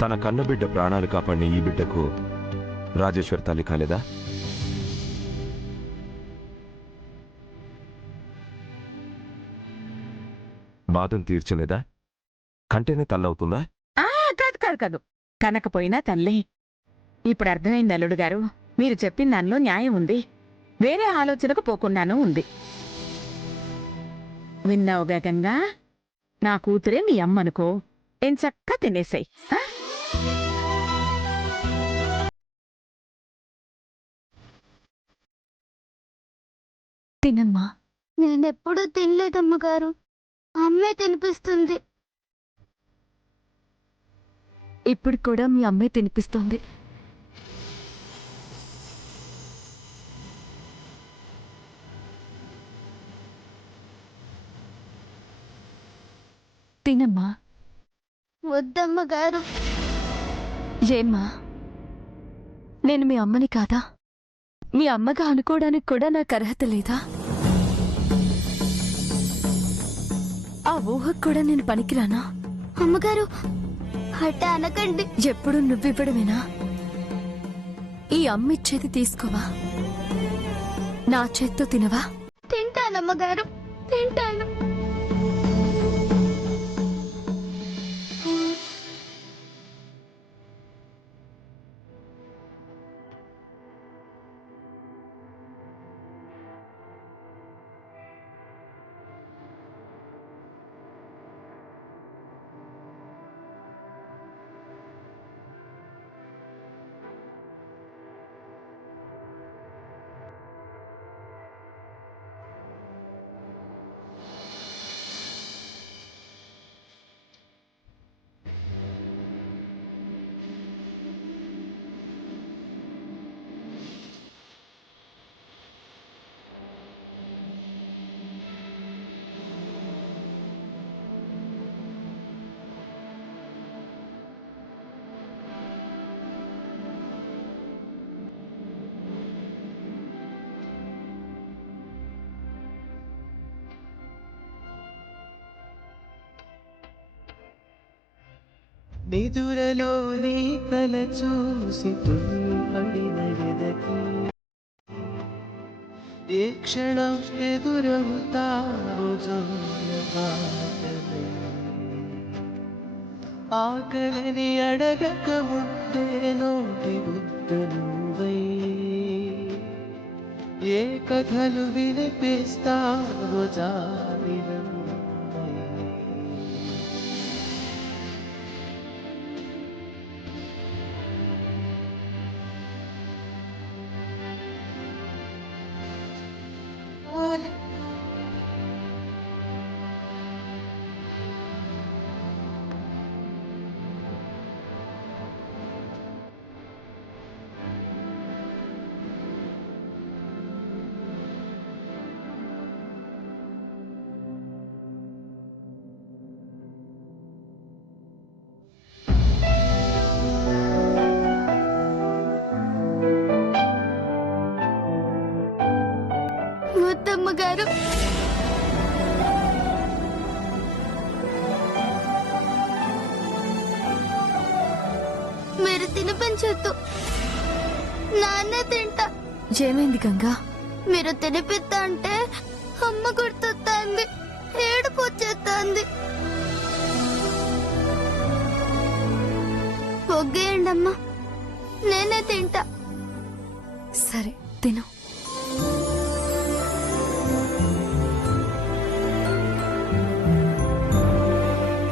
తన కన్నబిడ్డ ప్రాణాలు కాపాడిన ఈ బిడ్డకు రాజేశ్వరి తల్లి కాలేదా? బాధను తీర్చలేదా? కంటేనే తల్లవుతుందా? కాదు కాదు కాదు, కనకపోయినా తల్లి. ఇప్పుడు అర్థమైంది అల్లుడు గారు, మీరు చెప్పిన దానిలో న్యాయం ఉంది. వేరే ఆలోచనకు పోకుండానూ ఉంది. విన్నావుగా గంగా, నా కూతురే మీ అమ్మనుకో, ఎంచక్కా తినేసాయి. తినమ్మా. నేనెప్పుడూ తినలేదమ్మగారు, అమ్మే తినిపిస్తుంది. ఇప్పుడు కూడా మీ అమ్మే తినిపిస్తుంది. తినమ్మా. వద్దమ్మగారు. ఏమ్మా, నేను మీ అమ్మని కాదా? మీ అమ్మగా అనుకోవడానికి కూడా నాకు అర్హత లేదా? ఆ ఊహకు కూడా నేను పనికిరానా? అమ్మగారు అట్ట అనకండి. ఎప్పుడు నువ్వివ్వడమేనా? ఈ అమ్మిచ్చేది తీసుకోవా? నా చేత్తో తినవా? తింటానమ్మగారు, తింటాను. నిదురలోని కల చూసి పడినెదకి ఏ క్షణం ఎదురవుతావో జోయపాటమే. ఆకలిని అడగక ముందే నోటి బుద్ధ నువ్వై ఏ కథలు వినిపిస్తావో జారిన వద్దమ్మగారు. మీరు తినిపించొద్దు, నాన్నే తింటా. ఏమైంది గంగా? మీరు తినిపిస్తా అంటే అమ్మ గుర్తొస్తుంది, ఏడుపు వచ్చేస్తుంది. ఒగ్గేయండి అమ్మా, నేనే తింటా. సరే తిను.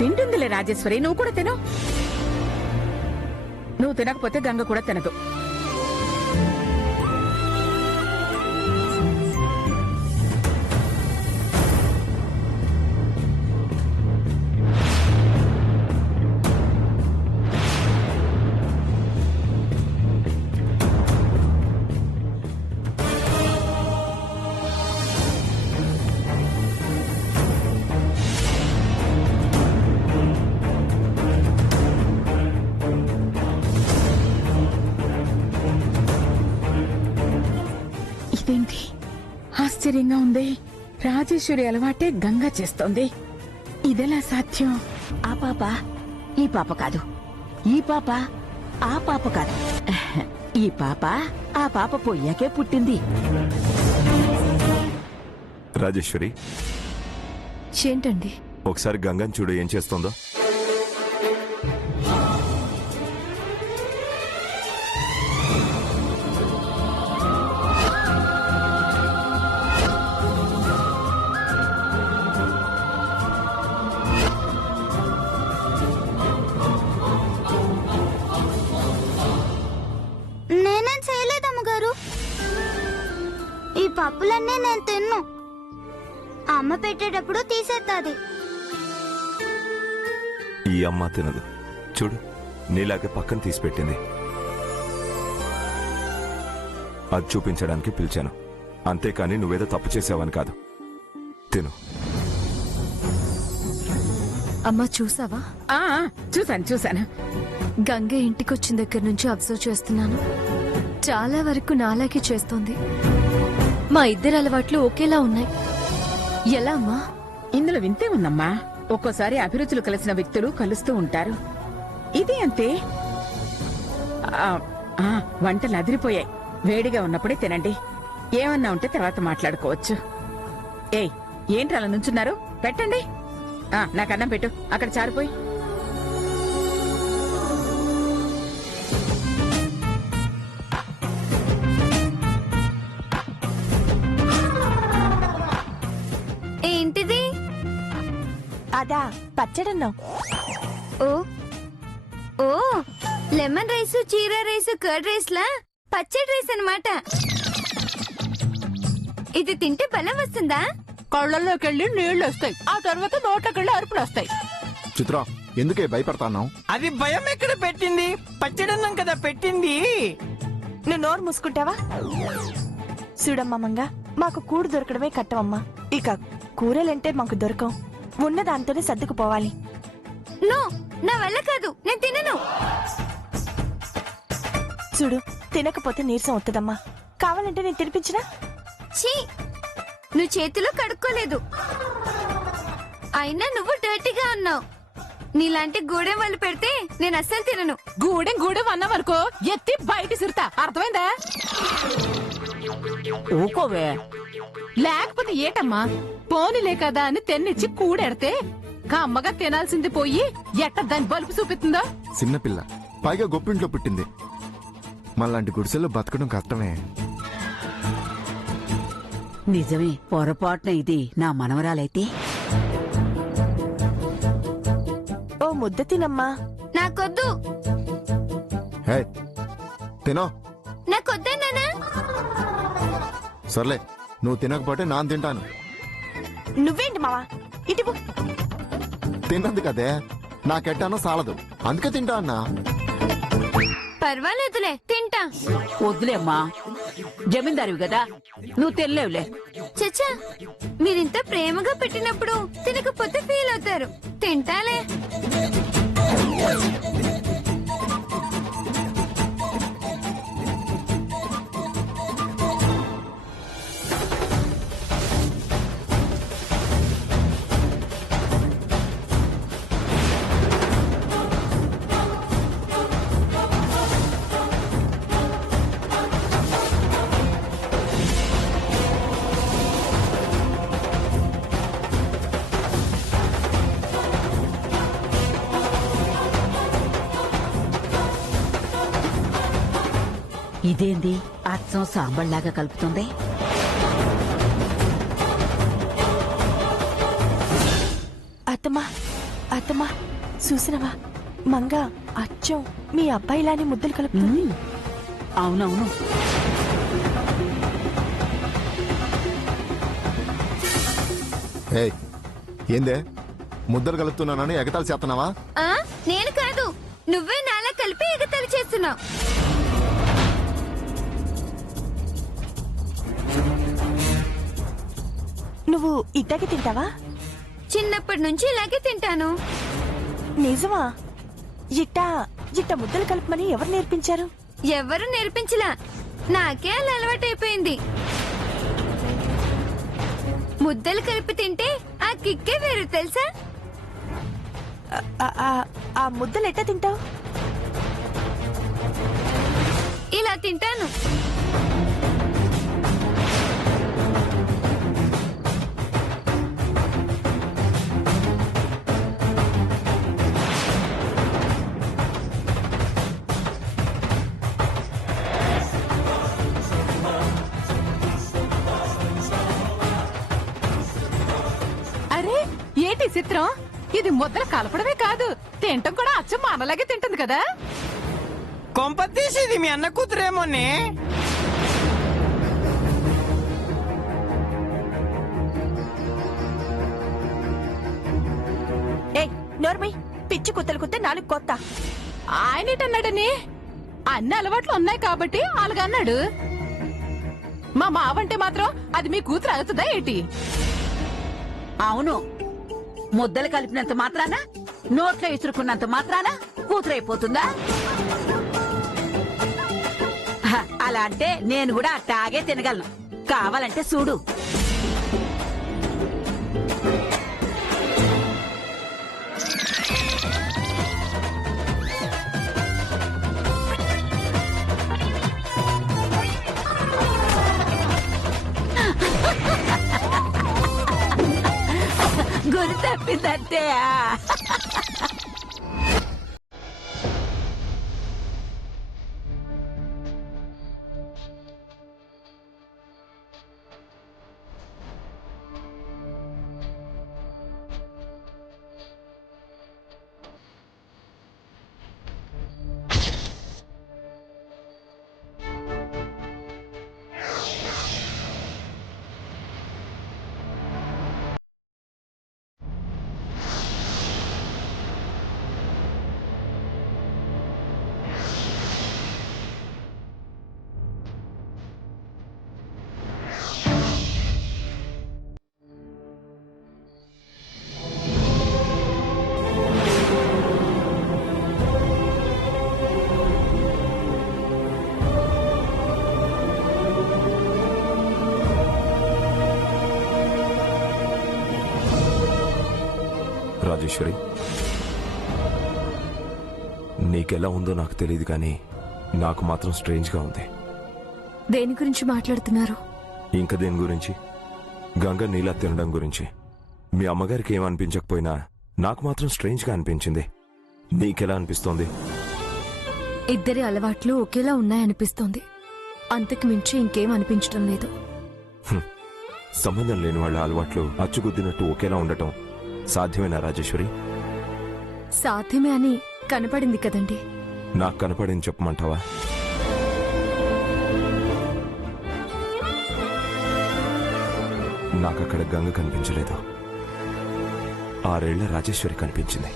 తింటుందిలే రాజేశ్వరి, నువ్వు కూడా తిను. నువ్వు తినకపోతే గంగ కూడా తినదు. ఇదేంటి ఆశ్చర్యంగా ఉంది. రాజేశ్వరి అలవాటే గంగ చేస్తోంది. ఇదెలా సాధ్యం? ఆ పాప ఈ పాప కాదు, ఈ పాప ఆ పాప కాదు. ఈ పాప ఆ పాప పొయ్యాకే పుట్టింది. రాజేశ్వరి, ఏంటండి? ఒకసారి గంగని చూడు ఏం చేస్తుందో. నేనేం చేయలేదమ్మగారు. ఈ పప్పులన్నీ నేను తిన్ను. అమ్మ పెట్టేటప్పుడు తీసేస్తాది. ఈ అమ్మ తినదు. చూడు, నీలాగే పక్కన తీసి పెట్టింది. అది చూపించడానికి పిలిచాను, అంతేకాని నువ్వేదో తప్పు చేసావని కాదు. తిను. అమ్మా చూసావా? ఆ చూసాను. గంగ ఇంటికొచ్చిన దగ్గర నుంచి అబ్జర్వ్ చేస్తున్నాను. చాలా వరకు నాలాగే చేస్తోంది. మా ఇద్దరి అలవాట్లు ఒకేలా ఉన్నాయి. ఎలా అమ్మా? ఇందులో వింతే ఉందమ్మా. ఒక్కోసారి అభిరుచులు కలిసిన వ్యక్తులు కలుస్తూ ఉంటారు. ఇది అంతే. వంటలు అదిరిపోయాయి. వేడిగా ఉన్నప్పుడే తినండి. ఏమన్నా ఉంటే తర్వాత మాట్లాడుకోవచ్చు. ఏయ్, ఏంటి అలా నుంచున్నారు? పెట్టండి. నాకు అన్నం పెట్టు. అక్కడ చారిపోయి. ఏంటిది? అదా పచ్చడన్నం. ఓ ఓ లెమన్ రైస్, జీరా రైస్, కర్డ్ రైస్ లా పచ్చడి రైస్ అన్నమాట. ఇది తింటే బలం వస్తుందా? కళ్ళల్లోకి వెళ్ళి నీళ్లు వస్తాయి. ఆ తర్వాత నోట్లోకి వెళ్ళి అరుపులు వస్తాయి. చిత్ర, ఎందుకే భయపడతాను? అది భయం ఎక్కడ పెట్టింది? పచ్చడన్నం కదా పెట్టింది. నువ్వు నోరు మూసుకుంటావా? చూడమ్మా మంగ, మాకు కూడు దొరకడమే కట్టమమ్మా. ఇక కూరలంటే మాకు దొరకం. ఉన్న దాంతోనే సర్దుకుపోవాలి. నో, నా వల్ల కాదు. నేను తినను. చూడు, తినకపోతే నీరసం వస్తుందమ్మా. కావాలంటే నేను తినిపించినా? ఛీ, నువ్వు చేతిలో కడుక్కోలేదు. అయినా నువ్వు డర్టీగా ఉన్నావు. నీలాంటి గూడెం వాళ్ళు పెడితే నేను అస్సలు తినను. గూడెం అన్నావనుకో ఎత్తి బయట సిరుతా. అర్థమైందా? ఊకోవే. లేకపోతే ఏటమ్మా, పోనీలే కదా అని తెన్నిచ్చి కూడెడితే అమ్మగా తినాల్సింది పోయి ఎట్ట దాని బలుపు చూపిస్తుందో. చిన్నపిల్ల, పైగా గొప్పింట్లో పుట్టింది. మళ్ళాంటి గుడిసెల్లో బతకడం కష్టమే. నిజమే, పొరపాటున ఇది నా మనవరాలైతే. ఓ ముద్ద తినమ్మా. నాకొద్దు. హే, తినో. నాకొద్దన్నానా? సర్లే, నువ్వు తినకపోతే నాన్న తింటాను. నువ్వేంటి మావా? ఇటు తిన్నది కదే, నాకెట్టానో సాలదు, అందుకే తింటా అన్నా. పర్వాలేదులే, తింటా. వద్దులేమ్మా, జమీందారివి కదా, నువ్వు తినలేవులే. చచ్చా, మీరింత ప్రేమగా పెట్టినప్పుడు తినకపోతే ఫీల్ అవుతారు. తింటాలే. ఇదేంది అచ్చం సాంబళ్ళలాగా కలుపుతుంది? అత్తమ్మా, అత్తమ్మా, చూసినవా? మంగ అచ్చం మీ అబ్బాయిలానే ముద్దలు కలుపుతుంది. అవునవును. ఏయ్, ఏందే ముద్దలు కలుపుతున్నానని ఎగతాళి చేస్తున్నావా? నేను కాదు, నువ్వే నాలా కలిపి ఎగతాళి చేస్తున్నావు. నువ్వు ఇట్టాగే తింటావా? చిన్నప్పటి నుంచి ఇలాగే తింటాను. నిజమా? ఇట్టా ఇట్ట ముద్దలు కలపమని ఎవరు నేర్పించారు? ఎవరు నేర్పించలా, నాకే అలా అలవాటైపోయింది. ముద్దలు కలిపి తింటే ఆ కిక్కే వేరు తెలుసా? ఆ ముద్దలు ఎట్టా తింటావు? ఇలా తింటాను. అరే ఏంటి చిత్రం, ఇది ముద్దలు కలపడమే కాదు తింటం కూడా అచ్చం మనలాగే తింటుంది కదా. కొంప తీసేది మీ అన్న కూతురేమోనే. ఏయ్ నోర్మై, పిచ్చి కుత్తలు కుత్తే నాలుగు కొత్త. ఆయనేటన్నాడని అన్ని అలవాట్లు ఉన్నాయి కాబట్టి అలాగన్నాడు. మా మావంటే మాత్రం అది మీ కూతురు అవుతుందా ఏంటి? అవును, ముద్దలు కలిపినంత మాత్రాన, నోట్లో ఇసురుకున్నంత మాత్రాన కూతురైపోతుందా? హ, అలా అంటే నేను కూడా అట్టాగే తినగలను. కావాలంటే చూడు. గురి తప్పిందంటే రాజేశ్వరి, నీకెలా ఉందో నాకు తెలియదు కానీ నాకు మాత్రం స్ట్రేంజ్ గా ఉంది. దేని గురించి మాట్లాడుతున్నారు? ఇంకా దేని గురించి? గంగ నీలా తినడం గురించి. మీ అమ్మగారికి ఏమనిపించకపోయినా నాకు మాత్రం స్ట్రేంజ్ గా అనిపించింది. నీకెలా అనిపిస్తోంది? ఇద్దరి అలవాట్లు ఒకేలా ఉన్నాయనిపిస్తోంది. అంతకు మించి ఇంకేం అనిపించడం లేదు. సంబంధం లేని వాళ్ళ అలవాట్లు అచ్చుగుద్దినట్టు ఒకేలా ఉండటం సాధ్యమేనా రాజేశ్వరి? సాధ్యమే అని కనపడింది కదండి. నాకు కనపడింది చెప్పమంటావా? నాకక్కడ గంగ కనిపించలేదు. 6 ఏళ్ల రాజేశ్వరి కనిపించింది.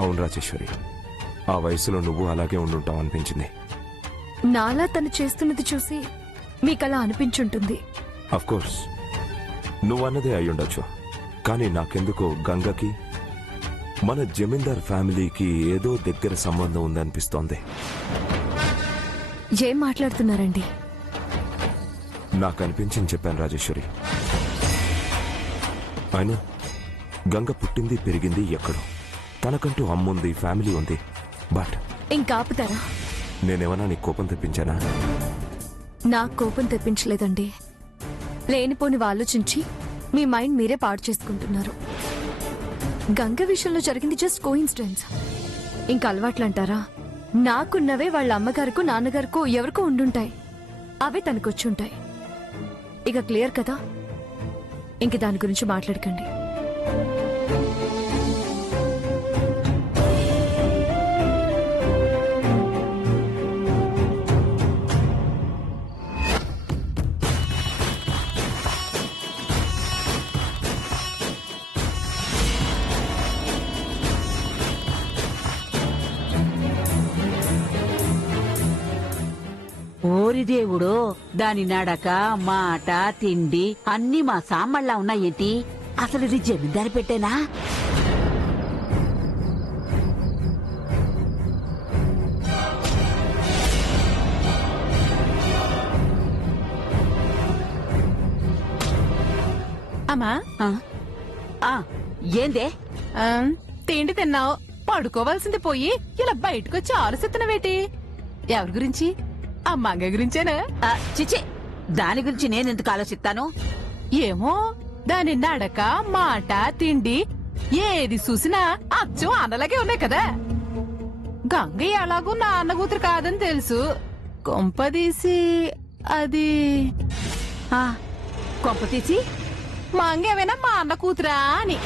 అవును రాజేశ్వరి, ఆ వయసులో నువ్వు అలాగే ఉండుంటావు అనిపించింది. నాలా తను చేస్తున్నది చూసి మీకలా అనిపించుంటుంది. అఫ్కోర్స్ నువ్వన్నదే అయ్యుండొచ్చు. కానీ నాకెందుకో గంగకి మన జమీందార్ ఫ్యామిలీకి ఏదో దగ్గర సంబంధం ఉందనిపిస్తోంది. ఏం మాట్లాడుతున్నారండి? నాకు అనిపించింది చెప్పాను రాజేశ్వరి. అయినా గంగ పుట్టింది పెరిగింది ఎక్కడో. తనకంటూ అమ్ముంది, ఫ్యామిలీ ఉంది. బట్ ఇంకాపుతారా? నేనేమన్నా నీ కోపం తెప్పించానా? నాకు కోపం తెప్పించలేదండి. లేనిపోనివి ఆలోచించి మీ మైండ్ మీరే పాడు చేసుకుంటున్నారు. గంగ విషయంలో జరిగింది జస్ట్ కోఇన్సిడెన్స్. ఇంకా అలవాట్లంటారా? నాకున్నవే వాళ్ళ అమ్మగారికో నాన్నగారికో ఎవరికో ఉండుంటాయి. అవే తనకొచ్చుంటాయి. ఇక క్లియర్ కదా? ఇంక దాని గురించి మాట్లాడకండి. ఓరి దేవుడు, దాని నడక, మాట, తిండి అన్ని మా సామ్మళ్ళ ఉన్నాయేంటి? అసలు ఇది జమీందారి పెట్టేనా? అమ్మా, ఆ? ఆ ఏందే తిండి తిన్నావు పడుకోవాల్సింది పోయి ఇలా బయటకొచ్చి ఆలోచిస్తున్నావేటి ఎవరి గురించి ఆ మంగ గురించేనా చిచి దాని గురించి నేనెందుకు ఆలోచిస్తాను? ఏమో దాని నడక మాట తిండి ఏది చూసినా అచ్చం అన్నలాగే ఉన్నాయి కదా. గంగ ఎలాగూ నా అన్న కూతురు కాదని తెలుసు. కొంపదీసి అది కొంప తీసి మంగ ఏమైనా మా అన్న కూతురా అని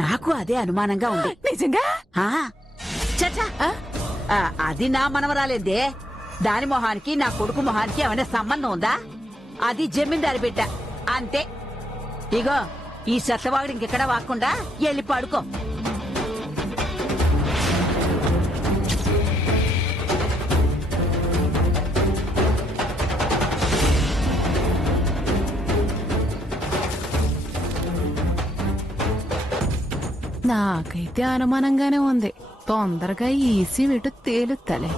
నాకు అదే అనుమానంగా ఉంది. నిజంగా చచ్చా అది నా మనవరాలేదే. దాని మొహానికి నా కొడుకు మొహానికి ఏమైనా సంబంధం ఉందా? అది జమీందారి బిడ్డ అంతే. ఇగో ఈ సత్తవాగుడు ఇంకెక్కడ వాకుండా వెళ్ళి పడుకో. నాకైతే అనుమానంగానే ఉంది. తొందరగా ఈసీ విటు తేలుతలే.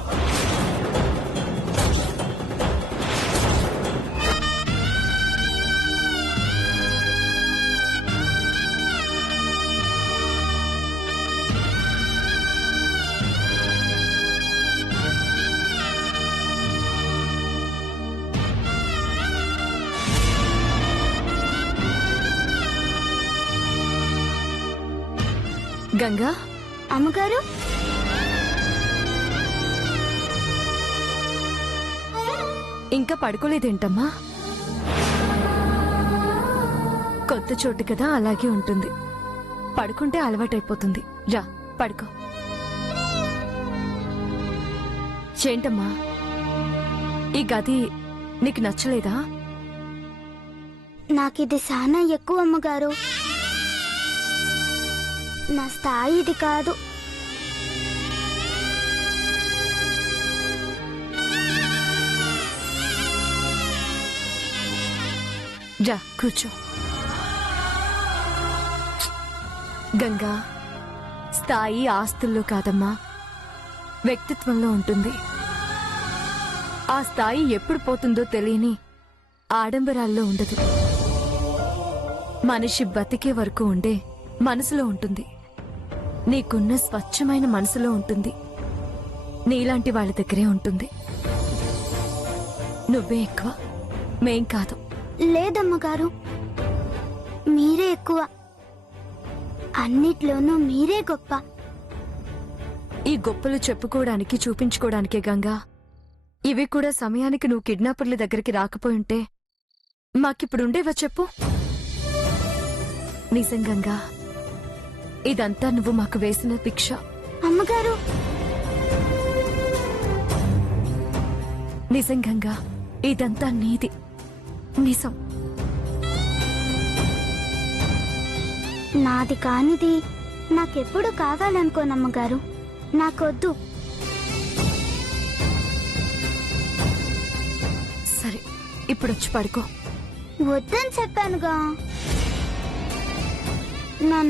గంగా అమ్మగారు ఇంకా పడుకోలేదేంటమ్మా? కొత్త చోటు కదా, అలాగే ఉంటుంది. పడుకుంటే అలవాటైపోతుంది. రా పడుకో. ఏంటమ్మా ఈ గది నీకు నచ్చలేదా? నాకిది చాలా ఎక్కువ అమ్మగారు. నా స్థాయి ఇది కాదు. రా కూర్చో. గంగా, స్థాయి ఆస్తుల్లో కాదమ్మా, వ్యక్తిత్వంలో ఉంటుంది. ఆ స్థాయి ఎప్పుడు పోతుందో తెలియని ఆడంబరాల్లో ఉండదు. మనిషి బతికే వరకు ఉండే మనసులో ఉంటుంది. నీకున్న స్వచ్ఛమైన మనసులో ఉంటుంది. నీలాంటి వాళ్ళ దగ్గరే ఉంటుంది. నువ్వే ఎక్కువ, మేం కాదు. లేదమ్మగారు, మీరే ఎక్కువ. అన్నిట్లోనూ మీరే గొప్ప. ఈ గొప్పలు చెప్పుకోవడానికి, చూపించుకోవడానికే గంగా. ఇవి కూడా సమయానికి నువ్వు కిడ్నాపర్ల దగ్గరికి రాకపోయుంటే మాకిప్పుడుండేవా చెప్పు? నిజంగా ఇదంతా నువ్వు మాకు వేసిన భిక్ష. అమ్మగారు, నిజంగా ఇదంతా నీది. నిజం. నాది కానిది నాకెప్పుడు కావాలనుకోనమ్మగారు. నాకొద్దు. సరే, ఇప్పుడొచ్చి పడుకో. వద్దని చెప్పానుగా.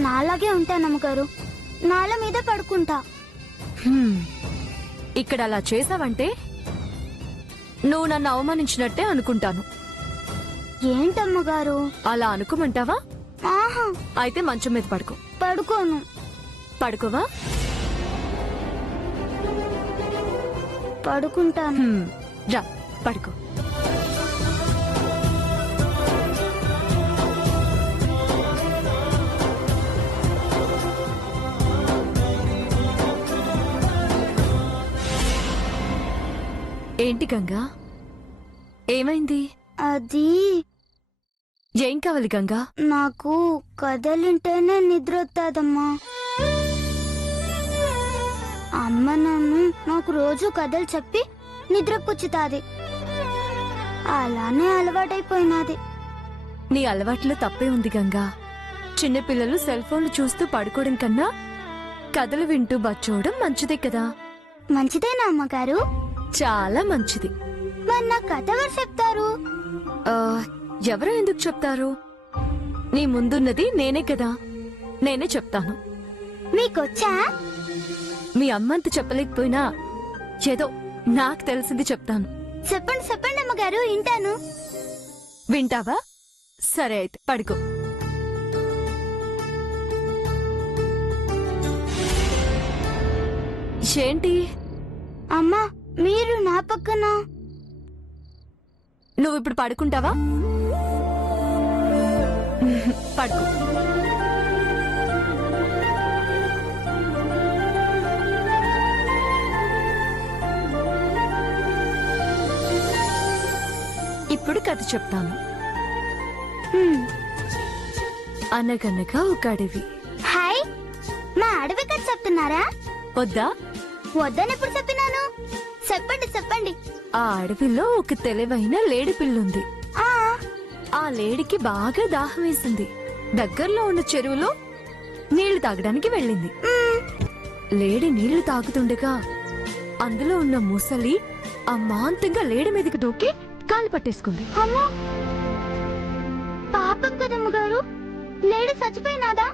నాలాగే ఉంటానమ్మగారు. నాల మీద పడుకుంటా. ఇక్కడ అలా చేసావంటే నువ్వు నన్ను అవమానించినట్టే అనుకుంటాను. ఏంటమ్మగారు అలా అనుకోమంటావా? ఆహా, అయితే మంచం మీద పడుకో. పడుకోను. పడుకోవా? పడుకుంటాను. రా పడుకో. ఏంటి గంగా, ఏమైంది? అది ఏం కావాలి గంగా? నాకు కథలింటేనే నిద్ర వస్తుందమ్మా. అమ్మ నాకు రోజు కథలు చెప్పి నిద్ర పుచ్చుతాది. అలానే అలవాటైపోయినది. నీ అలవాట్లో తప్పే ఉంది గంగా. చిన్నపిల్లలు సెల్ ఫోన్లు చూస్తూ పడుకోవడం కన్నా కథలు వింటూ బచ్చోవడం మంచిదే కదా. మంచిదేనా అమ్మగారు? చాలా మంచిది. మరి నా కథ ఎవరు చెప్తారు? ఎవరో ఎందుకు చెప్తారు? నీ ముందున్నది నేనే కదా, నేనే చెప్తాను. మీకొచ్చా? మీ అమ్మంత చెప్పలేకపోయినా ఏదో నాకు తెలిసింది చెప్తాను. చెప్పండి చెప్పండి అమ్మగారు, వింటాను. వింటావా? సరే అయితే పడుకో. ఏంటి? అమ్మా మీరు నా పక్కన. నువ్వు ఇప్పుడు పడుకుంటావా? పడుకో. ఇప్పుడు కథ చెప్తాను. అనగనగా ఒక అడవి. హాయ్, మా అడవి కథ చెప్తున్నారా? వద్దా? వద్దని ఎప్పుడు చెప్పినాను? చెప్పండి చెప్పండి. ఆ అడవిలో ఒక తెలివైన లేడి పిల్లుంది. ఆ లేడికి బాగా దాహం వేసింది. దగ్గరలో ఉన్న చెరువులో నీళ్లు తాగడానికి వెళ్ళింది. లేడి నీళ్లు తాగుతుండగా అందులో ఉన్న ముసలి అమాంతంగా లేడి మీదకి దూకి కాలు పట్టేసుకుంది. పాపం కదమ్మ గారు, లేడి చచ్చిపోయినాదా?